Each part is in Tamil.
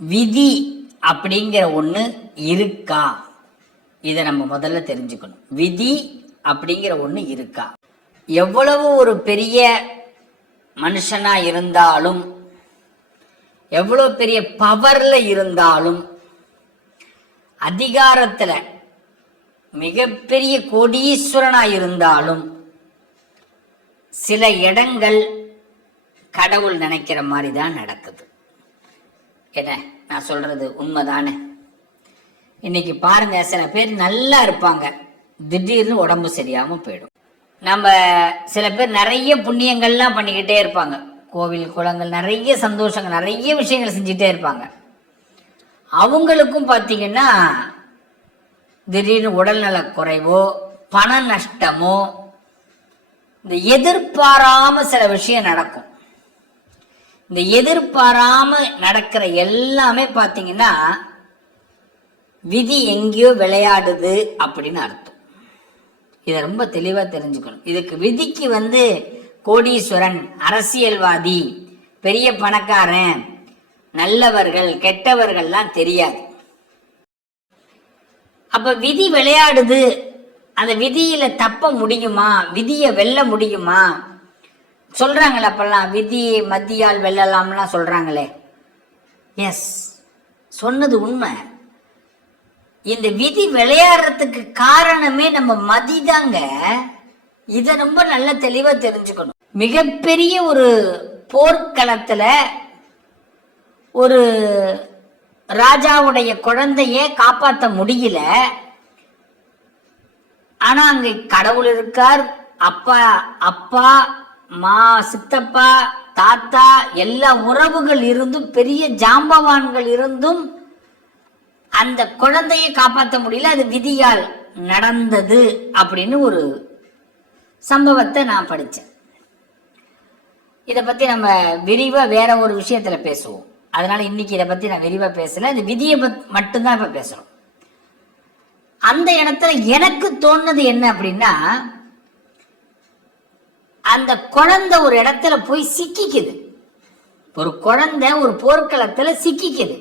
விதி அப்படிங்கிற ஒன்று இருக்கா? இதை நம்ம முதல்ல தெரிஞ்சுக்கணும். விதி அப்படிங்கிற ஒன்று இருக்கா? எவ்வளவு ஒரு பெரிய மனுஷனாக இருந்தாலும் எவ்வளோ பெரிய பவரில் இருந்தாலும் அதிகாரத்தில் மிகப்பெரிய கோடீஸ்வரனாக இருந்தாலும் சில இடங்கள் கடவுள் நினைக்கிற மாதிரி தான் நடக்குது. என்ன நான் சொல்றது உண்மைதானே? இன்னைக்கு பாருங்க சில பேர் நல்லா இருப்பாங்க. திடீர்னு உடம்பு சரியாம போயிடும். நம்ம சில பேர் நிறைய புண்ணியங்கள்லாம் பண்ணிக்கிட்டே இருப்பாங்க. கோவில் குளங்கள் நிறைய சந்தோஷங்கள் நிறைய விஷயங்கள் செஞ்சுட்டே இருப்பாங்க. அவங்களுக்கும் பார்த்தீங்கன்னா திடீர்னு உடல்நல குறைவோ பண நஷ்டமோ இந்த எதிர்பாராம சில விஷயம் நடக்கும். இந்த எதிர்பாராம நடக்கிற எல்லாமே பார்த்தீங்கன்னா விதி எங்கேயோ விளையாடுது அப்படின்னு அர்த்தம். இதை ரொம்ப தெளிவா தெரிஞ்சுக்கணும். இதுக்கு விதிக்கு வந்து கோடீஸ்வரன் அரசியல்வாதி பெரிய பணக்காரன் நல்லவர்கள் கெட்டவர்கள்லாம் தெரியாது. அப்ப விதி விளையாடுது. அந்த விதியில தப்ப முடியுமா? விதியை வெல்ல முடியுமா? சொல்றாங்களே அப்பெல்லாம் விதி மத்தியால் வெல்லலாம்லாம் சொல்றாங்களே. எஸ் சொன்னது உண்மை. இந்த விதி விளையாடுறதுக்கு காரணமே நம்ம மதிதாங்க இத ரொம்ப நல்ல தெளிவா தெரிஞ்சுக்கணும். மிகப்பெரிய ஒரு போர்க்களத்துல ஒரு ராஜாவுடைய குழந்தைய காப்பாத்த முடியல. ஆனா அங்க கடவுள் இருக்கார். அப்பா அப்பா மா சித்தப்பா தாத்தா எல்லா உறவுகள் இருந்தும் பெரிய ஜாம்பவான்கள் இருந்தும் அந்த குழந்தையை காப்பாற்ற முடியல. அது விதியால் நடந்தது அப்படின்னு ஒரு சம்பவத்தை நான் படித்தேன் இதை பற்றி நம்ம விரிவாக வேற ஒரு விஷயத்தில் பேசுவோம். அதனால இன்னைக்கு இதை பற்றி நான் விரிவாக பேசலை. இந்த விதியை பத் மட்டும்தான் இப்போ பேசுகிறோம் அந்த இடத்துல எனக்கு தோணுது என்ன அப்படின்னா அந்த குழந்தை ஒரு இடத்துல போய் சிக்கிக்குது. ஒரு குழந்தை ஒரு போர்க்களத்துல சிக்கிக்குது.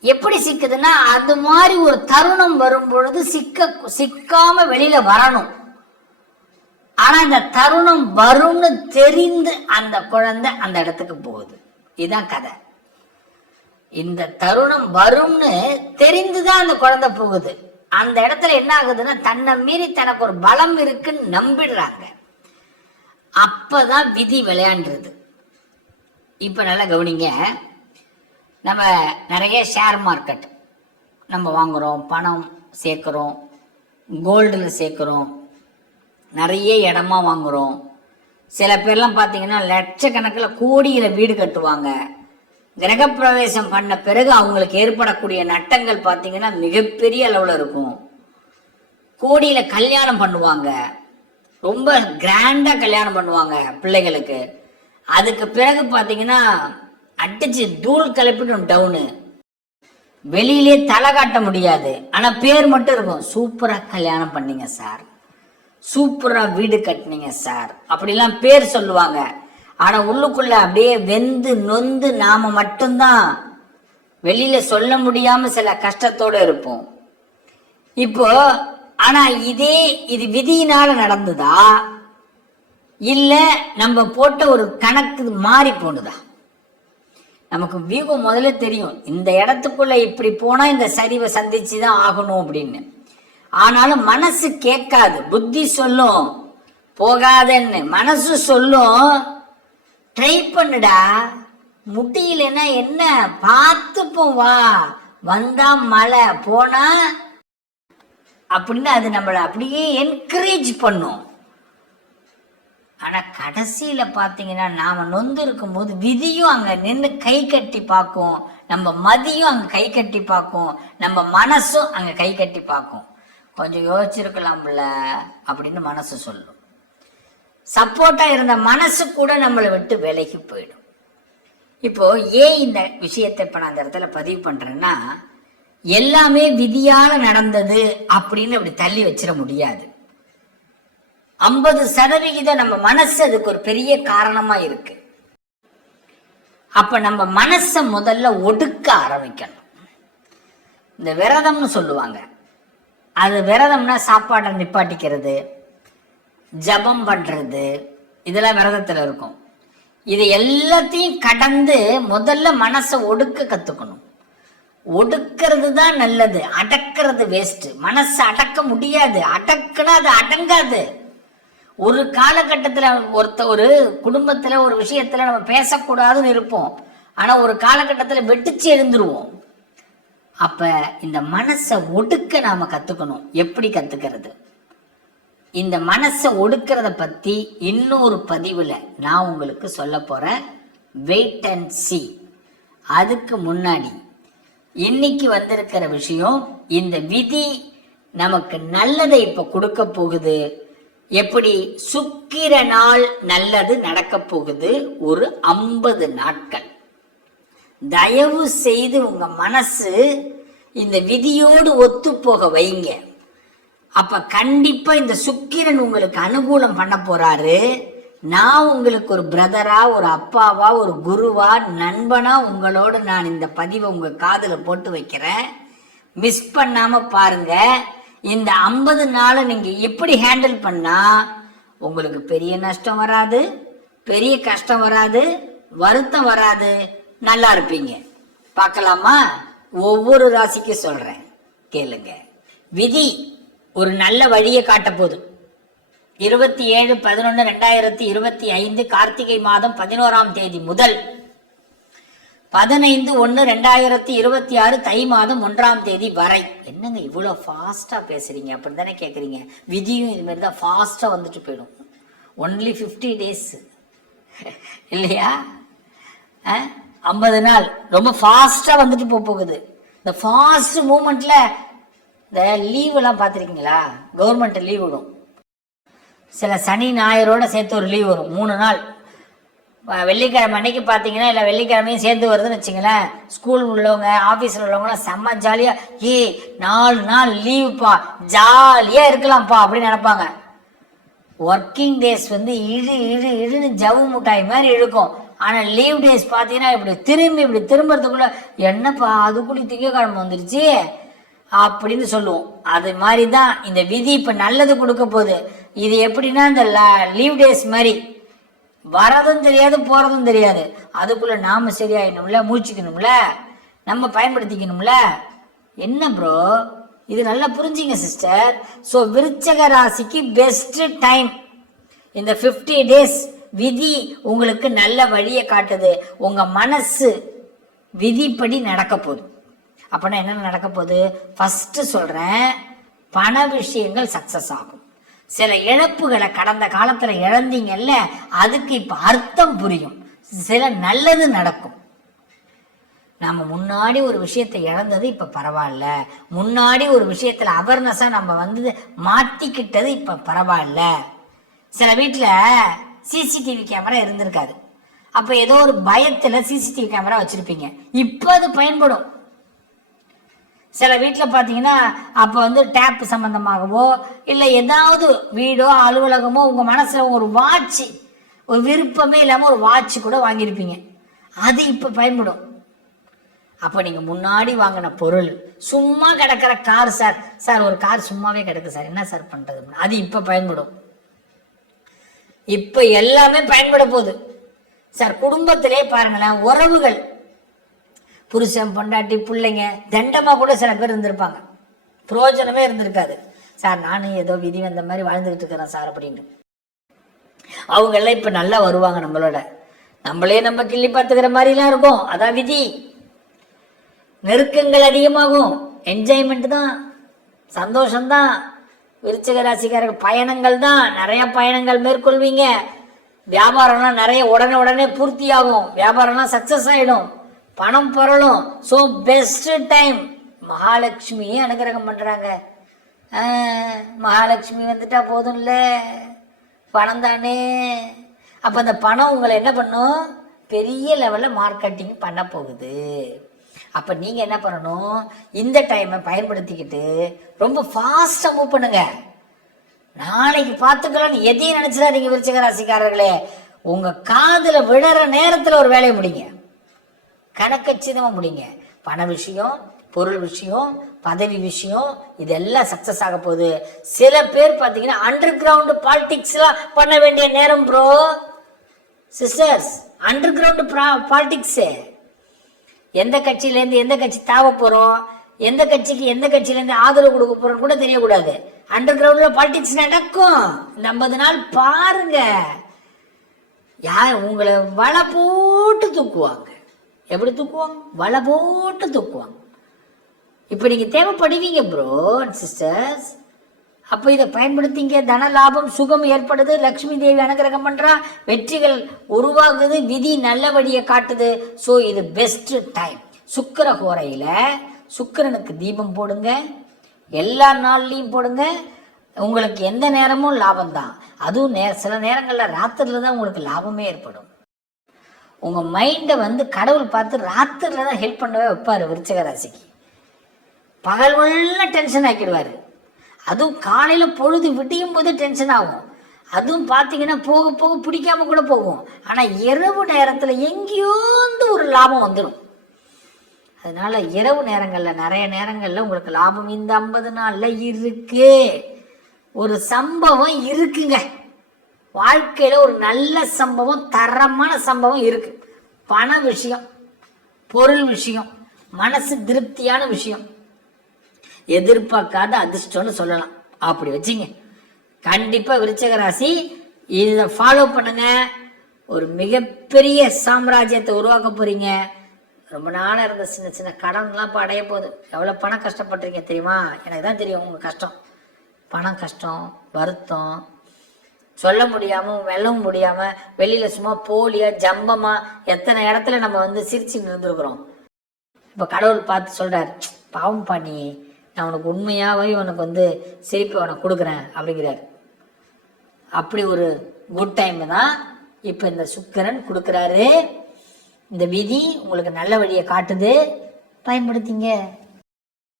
எப்படி சிக்குதுன்னா அது மாதிரி ஒரு தருணம் வரும் பொழுது சிக்க சிக்காம வெளியில வரணும். ஆனா இந்த தருணம் வரும்னு தெரிந்து அந்த குழந்தை அந்த இடத்துக்கு போகுது. இதுதான் கதை. இந்த தருணம் வரும்னு தெரிந்துதான் அந்த குழந்தை போகுது. அந்த இடத்துல என்ன ஆகுதுன்னா தன்னை மீறி தனக்கு ஒரு பலம் இருக்குன்னு நம்பிடுறாங்க. அப்பதான் விதி விளையாண்டுறது இப்ப நல்லா கவனிங்க. நம்ம நிறைய ஷேர் மார்க்கெட் நம்ம வாங்குறோம் பணம் சேர்க்குறோம் கோல்டில் சேர்க்குறோம் நிறைய இடமா வாங்குறோம். சில பேர்லாம் பார்த்தீங்கன்னா லட்சக்கணக்கில் கோடியில் வீடு கட்டுவாங்க. கிரகப்பிரவேசம் பண்ண பிறகு அவங்களுக்கு ஏற்படக்கூடிய நட்டங்கள் பார்த்தீங்கன்னா மிகப்பெரிய அளவில் இருக்கும். கோடியில் கல்யாணம் பண்ணுவாங்க. ரொம்ப கிராண்டாக கல்யாணம் பண்ணுவாங்க பிள்ளைகளுக்கு. அதுக்கு பிறகு பார்த்தீங்கன்னா அடிச்சு தூள் கிளப்பிடும் டவுனு வெளியிலே தலை காட்ட முடியாது. ஆனால் பேர் மட்டும் இருக்கும். சூப்பராக கல்யாணம் பண்ணீங்க சார். சூப்பராக வீடு கட்டினீங்க சார். அப்படிலாம் பேர் சொல்லுவாங்க. ஆனால் உள்ளுக்குள்ள அப்படியே வெந்து நொந்து நாம மட்டும்தான் வெளியில சொல்ல முடியாம சில கஷ்டத்தோடு இருப்போம். இப்போ ஆனா இதே இது விதியினால நடந்ததா? இல்ல நம்ம போட்ட ஒரு கணக்கு மாறி போனதா? நமக்கு வியூகம் முதல்ல தெரியும். இந்த இடத்துக்குள்ள இப்படி போனா இந்த சரிவை சந்திச்சு தான் ஆகணும் அப்படின்னு. ஆனாலும் மனசு கேட்காது. புத்தி சொல்லும். போகாதன்னு. மனசு சொல்லும். ட்ரை பண்ணுடா. முட்டியிலன்னா என்ன? பார்த்துப்போம் வா. வந்தா மழை. போனா அப்படின்னு அது நம்மளை அப்படியே என்கரேஜ் பண்ணும். ஆனா கடைசியில பாத்தீங்கன்னா நாம நொந்து இருக்கும் போது விதியும் அங்க நின்று கை கட்டி பார்க்கும். நம்ம மதியும் அங்க கை கட்டி பார்க்கும். நம்ம மனசும் அங்க கை கட்டி பார்க்கும். கொஞ்சம் யோசிச்சிருக்கலாம்ல அப்படின்னு மனசு சொல்லும். சப்போர்ட்டா இருந்த மனசு கூட நம்மளை விட்டு விலகி போயிடும். இப்போ ஏன் இந்த விஷயத்தை இப்ப நான் அந்த இடத்துல பதிவு பண்றேன்னா எல்லாமே விதியால நடந்தது அப்படின்னு அப்படி தள்ளி வச்சிட முடியாது. ஐம்பது சதவிகிதம் நம்ம மனசு அதுக்கு ஒரு பெரிய காரணமா இருக்கு. அப்ப நம்ம மனசை முதல்ல ஒடுக்க ஆரம்பிக்கணும். இந்த விரதம்னு சொல்லுவாங்க. அது விரதம்னா சாப்பாடை நிப்பாட்டிக்கிறது ஜபம் பண்றது இதெல்லாம் விரதத்துல இருக்கும். இது எல்லாத்தையும் கடந்து முதல்ல மனசை ஒடுக்க கத்துக்கணும். ஒடுக்கிறது தான் நல்லது. அடக்கிறது வேஸ்ட் மனசை அடக்க முடியாது. அடக்குனா அது அடங்காது. ஒரு காலகட்டத்தில் ஒருத்த ஒரு குடும்பத்தில் ஒரு விஷயத்தில் நம்ம பேசக்கூடாதுன்னு இருப்போம். ஆனால் ஒரு காலகட்டத்தில் வெட்டிச்சு எழுந்துருவோம். அப்போ இந்த மனசை ஒடுக்க நாம் கற்றுக்கணும் எப்படி கற்றுக்கிறது இந்த மனசை ஒடுக்கிறத பற்றி இன்னொரு பதிவில் நான் உங்களுக்கு சொல்ல போகிறேன் வெயிட் அண்ட் சி அதுக்கு முன்னாடி இன்னைக்கு வந்திருக்கிற விஷயம் இந்த விதி நமக்கு நல்லதை இப்ப கொடுக்க போகுது. எப்படி? சுக்கிர நாள் நல்லது நடக்க போகுது ஒரு ஐம்பது நாட்கள். தயவு செய்து உங்க மனசு இந்த விதியோடு ஒத்து போக வைங்க. அப்ப கண்டிப்பா இந்த சுக்கிரன் உங்களுக்கு அனுகூலம் பண்ண போறாரு. நான் உங்களுக்கு ஒரு பிரதரா ஒரு அப்பாவா ஒரு குருவா நண்பனா உங்களோட நான் இந்த பதிவை உங்க காதுல போட்டு வைக்கிறேன். மிஸ் பண்ணாம பாருங்க. இந்த ஐம்பது நாளை நீங்க எப்படி ஹேண்டில் பண்ணா உங்களுக்கு பெரிய நஷ்டம் வராது பெரிய கஷ்டம் வராது வருத்தம் வராது நல்லா இருப்பீங்க. பார்க்கலாமா? ஒவ்வொரு ராசிக்கும் சொல்றேன். கேளுங்க. விதி ஒரு நல்ல வழியை காட்ட போதும் இருபத்தி ஏழு பதினொன்று ரெண்டாயிரத்தி இருபத்தி ஐந்து கார்த்திகை மாதம் பதினோராம் தேதி முதல். பதினைந்து ஒன்று ரெண்டாயிரத்தி இருபத்தி ஆறு தை மாதம் ஒன்றாம் தேதி வரை. என்னங்க இவ்வளோ ஃபாஸ்ட்டாக பேசுகிறீங்க அப்படி தானே கேட்குறீங்க விதியும் இது மாதிரி தான் ஃபாஸ்ட்டாக வந்துட்டு போயிடும். ஒன்லி ஃபிஃப்டி டேஸ் இல்லையா? ஐம்பது நாள். ரொம்ப ஃபாஸ்ட்டாக வந்துட்டு போக போகுது. இந்த ஃபாஸ்ட் மூமெண்ட்டில் இந்த லீவெல்லாம் பார்த்துருக்கீங்களா? கவர்மெண்ட் லீவ் விடும். சில சனி ஞாயிறோட சேர்த்து ஒரு லீவ் வரும். மூணு நாள். வெள்ளிக்கிழமை அன்னைக்கு பார்த்தீங்கன்னா இல்லை வெள்ளிக்கிழமையும் சேர்ந்து வருதுன்னு வச்சுங்களேன். ஸ்கூல் உள்ளவங்க ஆஃபீஸில் உள்ளவங்களாம் செம்ம ஜாலியாக ஏ நாலு நாள் லீவுப்பா ஜாலியாக இருக்கலாம்ப்பா அப்படின்னு நினைப்பாங்க. ஒர்க்கிங் டேஸ் வந்து இழு இழு இழுன்னு ஜவு முட்டாய் மாதிரி இழுக்கும். ஆனால் லீவ் டேஸ் பார்த்தீங்கன்னா இப்படி திரும்பி இப்படி திரும்புறதுக்குள்ள என்னப்பா அதுக்குள்ளே திங்கக்கிழமை வந்துருச்சு? அப்படின்னு சொல்லுவோம். அது மாதிரி தான் இந்த விதி இப்போ நல்லது கொடுக்க போகுது. இது எப்படின்னா இந்த லீவ் டேஸ் மாதிரி. வரதும் தெரியாது போகிறதும் தெரியாது. அதுக்குள்ளே நாம் சரியாயிடணும்ல மூச்சுக்கணும்ல நம்ம பயன்படுத்திக்கணும்ல. என்ன ப்ரோ இது நல்லா புரிஞ்சுங்க சிஸ்டர் ஸோ விருச்சக ராசிக்கு பெஸ்ட் டைம் இந்த 50 டேஸ் விதி உங்களுக்கு நல்ல வழியை காட்டுது. உங்கள் மனசு விதிப்படி நடக்க போகுது. அப்பனா என்ன நடக்க போகுது? ஃபஸ்ட்டு சொல்கிறேன் பண விஷயங்கள் சக்ஸஸ் ஆகும். சில இழப்புகளை கடந்த காலத்துல இழந்தீங்கல்ல அதுக்கு இப்ப அர்த்தம் புரியும். சில நல்லது நடக்கும். நம்ம முன்னாடி ஒரு விஷயத்தை இழந்தது இப்ப பரவாயில்ல. முன்னாடி ஒரு விஷயத்துல அவேர்னஸா நம்ம வந்து மாத்திக்கிட்டது இப்ப பரவாயில்ல. சில வீட்டுல சிசிடிவி கேமரா இருந்திருக்காது. அப்ப ஏதோ ஒரு பயத்துல சிசிடிவி கேமரா வச்சிருப்பீங்க. இப்ப அது பயன்படும். சில வீட்டில் பார்த்தீங்கன்னா அப்போ வந்து டேப் சம்மந்தமாகவோ இல்லை ஏதாவது வீடோ அலுவலகமோ உங்கள் மனசில் ஒரு வாட்ச் ஒரு விருப்பமே இல்லாமல் ஒரு வாட்ச் கூட வாங்கியிருப்பீங்க. அது இப்போ பயன்படும். அப்போ நீங்கள் முன்னாடி வாங்கின பொருள் சும்மா கிடக்கிற கார் சார் சார் ஒரு கார் சும்மாவே கிடக்கு சார் என்ன சார் பண்ணுறது அது இப்போ பயன்படும். இப்போ எல்லாமே பயன்பட போகுது. சார் குடும்பத்திலே பாருங்களேன் உறவுகள் புருஷன் பொண்டாட்டி பிள்ளைங்க தண்டமாக கூட சில பேர் இருந்திருப்பாங்க. பிரயோஜனமே இருந்திருக்காது. சார் நானும் ஏதோ விதி வந்த மாதிரி வாழ்ந்துக்கிட்டு இருக்கிறேன் சார் அப்படின்னு அவங்கெல்லாம் இப்போ நல்லா வருவாங்க நம்மளோட. நம்மளே நம்ம கிள்ளி பார்த்துக்கிற மாதிரிலாம் இருக்கும். அதான் விதி. நெருக்கங்கள் அதிகமாகும். என்ஜாய்மெண்ட் தான். சந்தோஷம்தான். விருச்சிக ராசிக்காரர்கள் பயணங்கள் தான். நிறைய பயணங்கள் மேற்கொள்வீங்க. வியாபாரம்லாம் நிறைய உடனே உடனே பூர்த்தி ஆகும் வியாபாரம்லாம் சக்சஸ் ஆகிடும் பணம் பொருளும். ஸோ பெஸ்ட் டைம் மகாலட்சுமியே அனுகிரகம் பண்ணுறாங்க மகாலட்சுமி வந்துட்டா போதும்ல. பணம் தானே. அப்போ அந்த பணம் உங்களை என்ன பண்ணும்? பெரிய லெவலில் மார்க்கெட்டிங் பண்ண போகுது. அப்போ நீங்கள் என்ன பண்ணணும்? இந்த டைமை பயன்படுத்திக்கிட்டு ரொம்ப ஃபாஸ்ட்டாக மூவ் பண்ணுங்க. நாளைக்கு பார்த்துக்கலாம்னு எதையும் நினச்சிடாதீங்க விருச்சிக ராசிக்காரர்களே. உங்கள் காதில் விழற நேரத்தில் ஒரு வேலையை முடிங்க. கணக்கச்சிதமாக முடிங்க. பண விஷயம் பொருள் விஷயம் பதவி விஷயம் இதெல்லாம் சக்ஸஸ் ஆக போகுது. சில பேர் பார்த்தீங்கன்னா அண்டர் கிரவுண்டு பாலிடிக்ஸ்லாம் பண்ண வேண்டிய நேரம் bro sisters underground politics எந்த கட்சியிலேருந்து எந்த கட்சி தாவ போகிறோம் எந்த கட்சிக்கு எந்த கட்சியிலேருந்து ஆதரவு கொடுக்க போகிறோம்னு கூட தெரியக்கூடாது. அண்டர் கிரவுண்டில் பாலிடிக்ஸ் நடக்கும். இந்த ஐம்பது நாள் பாருங்க. யார் உங்களை வலை போட்டு தூக்குவாங்க. எப்படி தூக்குவாங்க? வலை போட்டு தூக்குவாங்க. இப்போ நீங்கள் தேவைப்படுவீங்க ப்ரோ சிஸ்டர்ஸ் அப்போ இதை பயன்படுத்திங்க. தன லாபம் சுகம் ஏற்படுது. லக்ஷ்மி தேவி அனுகிரகம் பண்ணுறா வெற்றிகள் உருவாகுது. விதி நல்ல வழியை காட்டுது. ஸோ இது பெஸ்ட் டைம் சுக்கிர ஹோரையில் சுக்கிரனுக்கு தீபம் போடுங்க. எல்லா நாள்லையும் போடுங்க. உங்களுக்கு எந்த நேரமும் லாபம் தான் அதுவும் நே சில நேரங்களில் ராத்திரில தான் உங்களுக்கு லாபமே ஏற்படும். உங்கள் மைண்டை வந்து கடவுள் பார்த்து ராத்திரில தான் ஹெல்ப் பண்ணவே வைப்பார் விருச்சக ராசிக்கு பகல் உள்ள டென்ஷன் ஆக்கிடுவார். அதுவும் காலையில் பொழுது விடியும் போது டென்ஷன் ஆகும். அதுவும் பார்த்தீங்கன்னா போக போக பிடிக்காம கூட போகும். ஆனால் இரவு நேரத்தில் எங்கேயோந்து ஒரு லாபம் வந்துடும் அதனால இரவு நேரங்களில் நிறைய நேரங்களில் உங்களுக்கு லாபம் இந்த ஐம்பது நாளில் இருக்கு. ஒரு சம்பவம் இருக்குங்க. வாழ்க்கையில் ஒரு நல்ல சம்பவம் தரமான சம்பவம் இருக்கு. பண விஷயம் பொருள் விஷயம் மனசு திருப்தியான விஷயம். எதிர்பார்க்காத அதிர்ஷ்டம்னு சொல்லலாம். அப்படி வச்சுங்க. கண்டிப்பாக விருச்சக ராசி இதை ஃபாலோ பண்ணுங்க. ஒரு மிகப்பெரிய சாம்ராஜ்யத்தை உருவாக்க போறீங்க. ரொம்ப நாளாக இருந்த சின்ன சின்ன கடன்லாம் இப்போ அடைய போகுது. எவ்வளோ பணம் கஷ்டப்பட்டிருக்கீங்க தெரியுமா? எனக்கு தான் தெரியும் உங்கள் கஷ்டம். பணம் கஷ்டம் வருத்தம் சொல்ல முடியாமல் வெல்லவும் முடியாமல் வெளியில் சும்மா போலியாக ஜம்பமாக எத்தனை இடத்துல நம்ம வந்து சிரிச்சு நின்றுருக்குறோம். இப்போ கடவுள் பார்த்து சொல்கிறார் பாவம் பண்ணி நான் உனக்கு உண்மையாகவே உனக்கு வந்து சிரிப்பை உனக்கு கொடுக்குறேன் அப்படிங்கிறார். அப்படி ஒரு குட் டைம் தான் இப்போ இந்த சுக்கிரன் கொடுக்குறாரு. இந்த விதி உங்களுக்கு நல்ல வழியை காட்டுது. பயன்படுத்திங்க.